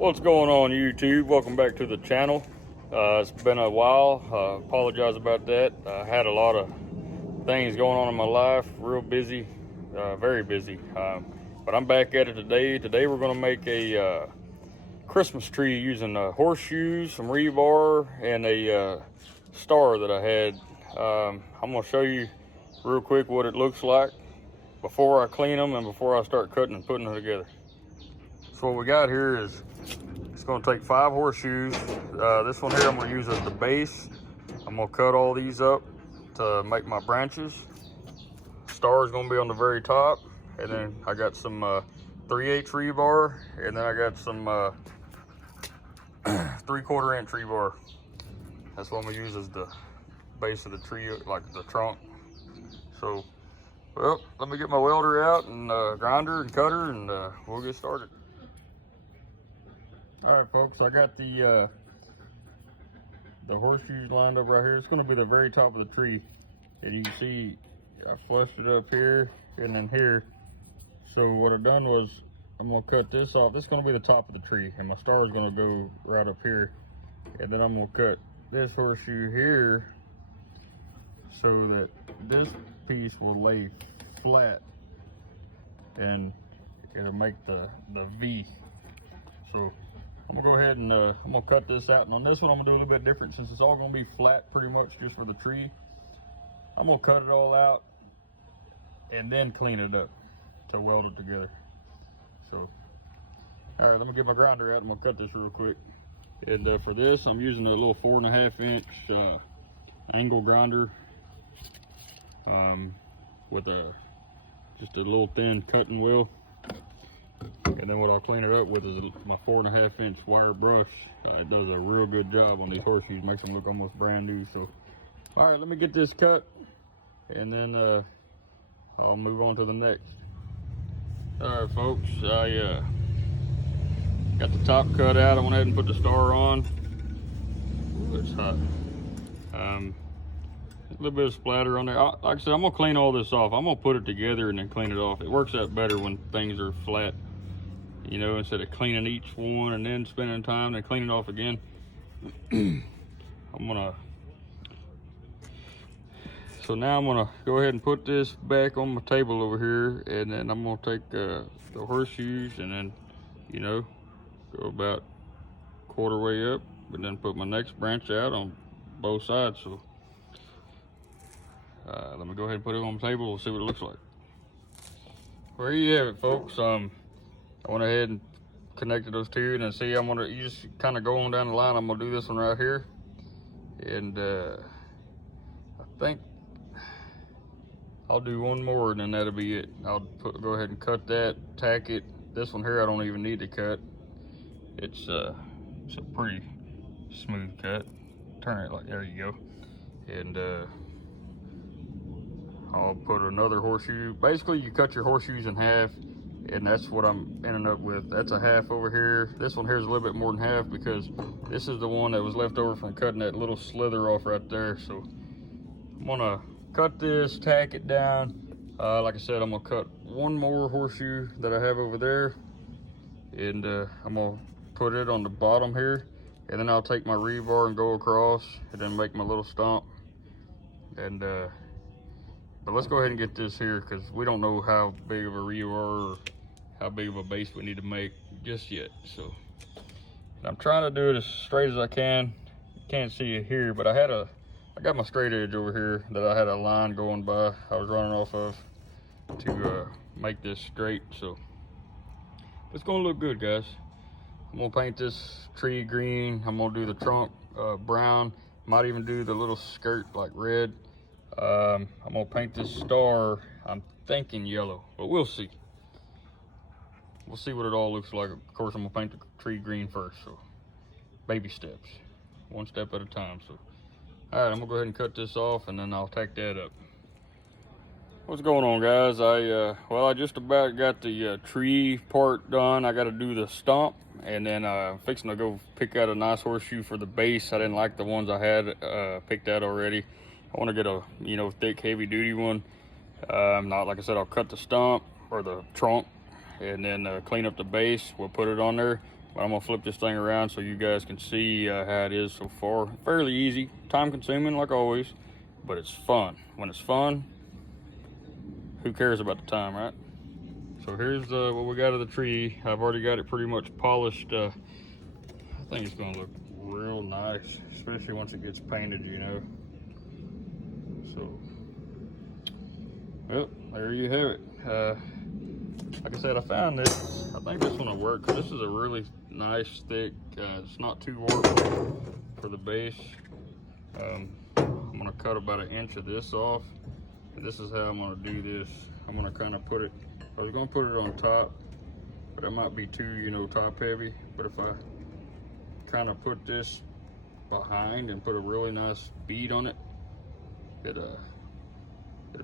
What's going on, YouTube? Welcome back to the channel. It's been a while. Apologize about that. I had a lot of things going on in my life, real busy, very busy. But I'm back at it today. Today we're going to make a Christmas tree using horseshoes, some rebar, and a star that I had. I'm going to show you real quick what it looks like before I clean them and before I start cutting and putting them together. So what we got here is, it's going to take 5 horseshoes. This one here I'm going to use as the base. I'm going to cut all these up to make my branches. Star is going to be on the very top, and then I got some 3/8 rebar, and then I got some 3/4 inch rebar. That's what I'm going to use as the base of the tree, like the trunk. So, well, let me get my welder out and grinder and cutter, and we'll get started. All right, folks, I got the horseshoes lined up right here. It's going to be the very top of the tree, and you can see I flushed it up here and then here. So what I've done was I'm going to cut this off. This is going to be the top of the tree, and my star is going to go right up here, and then I'm going to cut this horseshoe here so that this piece will lay flat and it'll make the V. So I'm gonna go ahead and I'm gonna cut this out, and on this one I'm gonna do a little bit different since it's all gonna be flat pretty much just for the tree. I'm gonna cut it all out and then clean it up to weld it together. So, all right, let me get my grinder out. I'm gonna cut this real quick. And for this, I'm using a little 4.5 inch angle grinder with just a little thin cutting wheel. And then what I'll clean it up with is my 4.5 inch wire brush. It does a real good job on these horseshoes, makes them look almost brand new. So, all right, let me get this cut, and then I'll move on to the next. All right, folks, I got the top cut out. I went ahead and put the star on. Ooh, it's hot. A little bit of splatter on there. Like I said, I'm gonna clean all this off. I'm gonna put it together and then clean it off. It works out better when things are flat, you know, instead of cleaning each one and then spending time and cleaning it off again. So now I'm gonna go ahead and put this back on my table over here, and then I'm gonna take the horseshoes and then, you know, go about quarter way up, and then put my next branch out on both sides. So let me go ahead and put it on the table. We'll see what it looks like. There you have it, folks. I went ahead and connected those two, and then see, you just kind of go on down the line. I'm gonna do this one right here, and I think I'll do one more, and then that'll be it. I'll go ahead and cut that, tack it. This one here I don't even need to cut. It's a pretty smooth cut. Turn it like, there you go. And I'll put another horseshoe. Basically, you cut your horseshoes in half, and that's what I'm ending up with. That's a half over here. This one here is a little bit more than half because this is the one that was left over from cutting that little slither off right there. So I'm gonna cut this, tack it down. Like I said, I'm gonna cut one more horseshoe that I have over there, and I'm gonna put it on the bottom here, and then I'll take my rebar and go across and then make my little stump. And but let's go ahead and get this here, because we don't know how big of a rebar or how big of a base we need to make just yet. So I'm trying to do it as straight as I can. You can't see it here, but I got my straight edge over here that I had a line going by I was running off of to make this straight. So it's gonna look good, guys. I'm gonna paint this tree green. I'm gonna do the trunk brown. Might even do the little skirt like red. I'm gonna paint this star, I'm thinking yellow, but we'll see. We'll see what it all looks like. Of course, I'm gonna paint the tree green first, so baby steps, one step at a time. So, all right, I'm gonna go ahead and cut this off, and then I'll tack that up. What's going on, guys? Well, I just about got the tree part done. I got to do the stump, and then I'm fixing to go pick out a nice horseshoe for the base. I didn't like the ones I had picked out already. I want to get a, you know, thick, heavy duty one. Not, like I said, I'll cut the stump or the trunk and then clean up the base. We'll put it on there, But I'm gonna flip this thing around so you guys can see how it is so far. Fairly easy, time consuming like always, but it's fun. When it's fun, who cares about the time, right? So here's what we got of the tree. I've already got it pretty much polished. I think it's gonna look real nice, especially once it gets painted, you know. So, well, there you have it. Like I said, I found this. I think this one will work, because this is a really nice, thick, it's not too warped for the base. I'm gonna cut about 1 inch of this off. And this is how I'm gonna do this. I'm gonna kind of put it, I was gonna put it on top, but it might be too, you know, top heavy. But if I kind of put this behind and put a really nice bead on it, it'll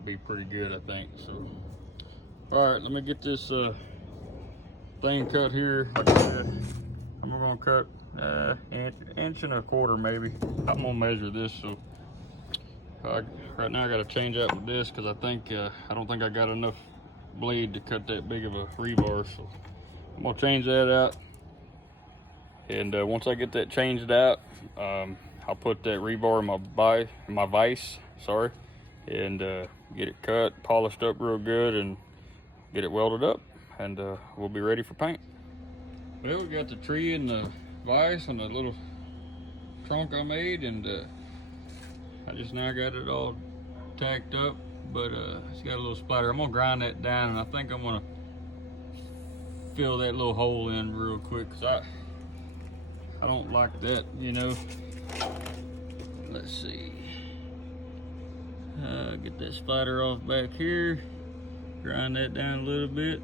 be pretty good, I think. So, all right, let me get this thing cut here. Like I said, I'm gonna cut inch and a quarter maybe. I'm gonna measure this. So right now I got to change out with this, because I don't think I got enough blade to cut that big of a rebar. So I'm gonna change that out, and once I get that changed out, I'll put that rebar in my vise, sorry, and get it cut, polished up real good, and get it welded up, and we'll be ready for paint. Well, we got the tree and the vise and the little trunk I made, and I just now got it all tacked up, but it's got a little splatter. I'm gonna grind that down, and I think I'm gonna fill that little hole in real quick, because I don't like that, you know. Let's see. Get that splatter off back here, grind that down a little bit,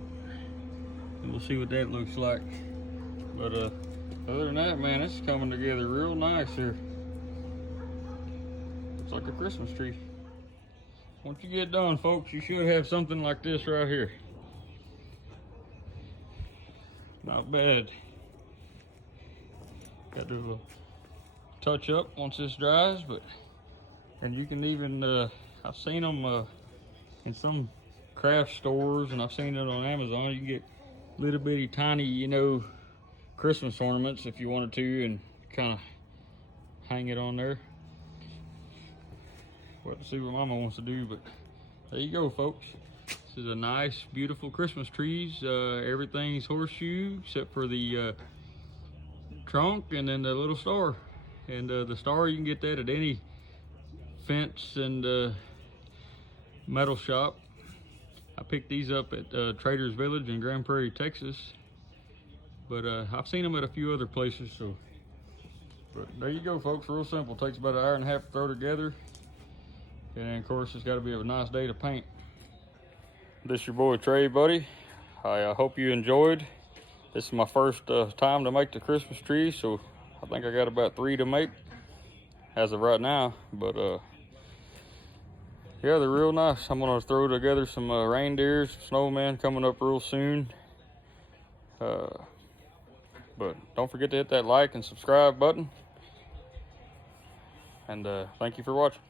and we'll see what that looks like. But other than that, man, it's coming together real nice here. Looks like a Christmas tree. Once you get done, folks, you should have something like this right here. Not bad. Got to do a little touch up once this dries, but, and you can even, I've seen them in some craft stores, and I've seen it on Amazon. You can get little bitty tiny, you know, Christmas ornaments if you wanted to, and kind of hang it on there. We'll have to see what Mama wants to do, but there you go, folks. This is a nice, beautiful Christmas trees. Everything's horseshoe except for the trunk and then the little star. And the star, you can get that at any fence and metal shop. I picked these up at Trader's Village in Grand Prairie, Texas. But I've seen them at a few other places. So, but there you go, folks. Real simple. Takes about 1.5 hours to throw together. And of course, it's got to be a nice day to paint. This is your boy Trey, buddy. I hope you enjoyed. This is my first time to make the Christmas tree, so I think I got about 3 to make as of right now. But yeah, they're real nice. I'm gonna throw together some reindeers, snowmen coming up real soon. But don't forget to hit that like and subscribe button. And thank you for watching.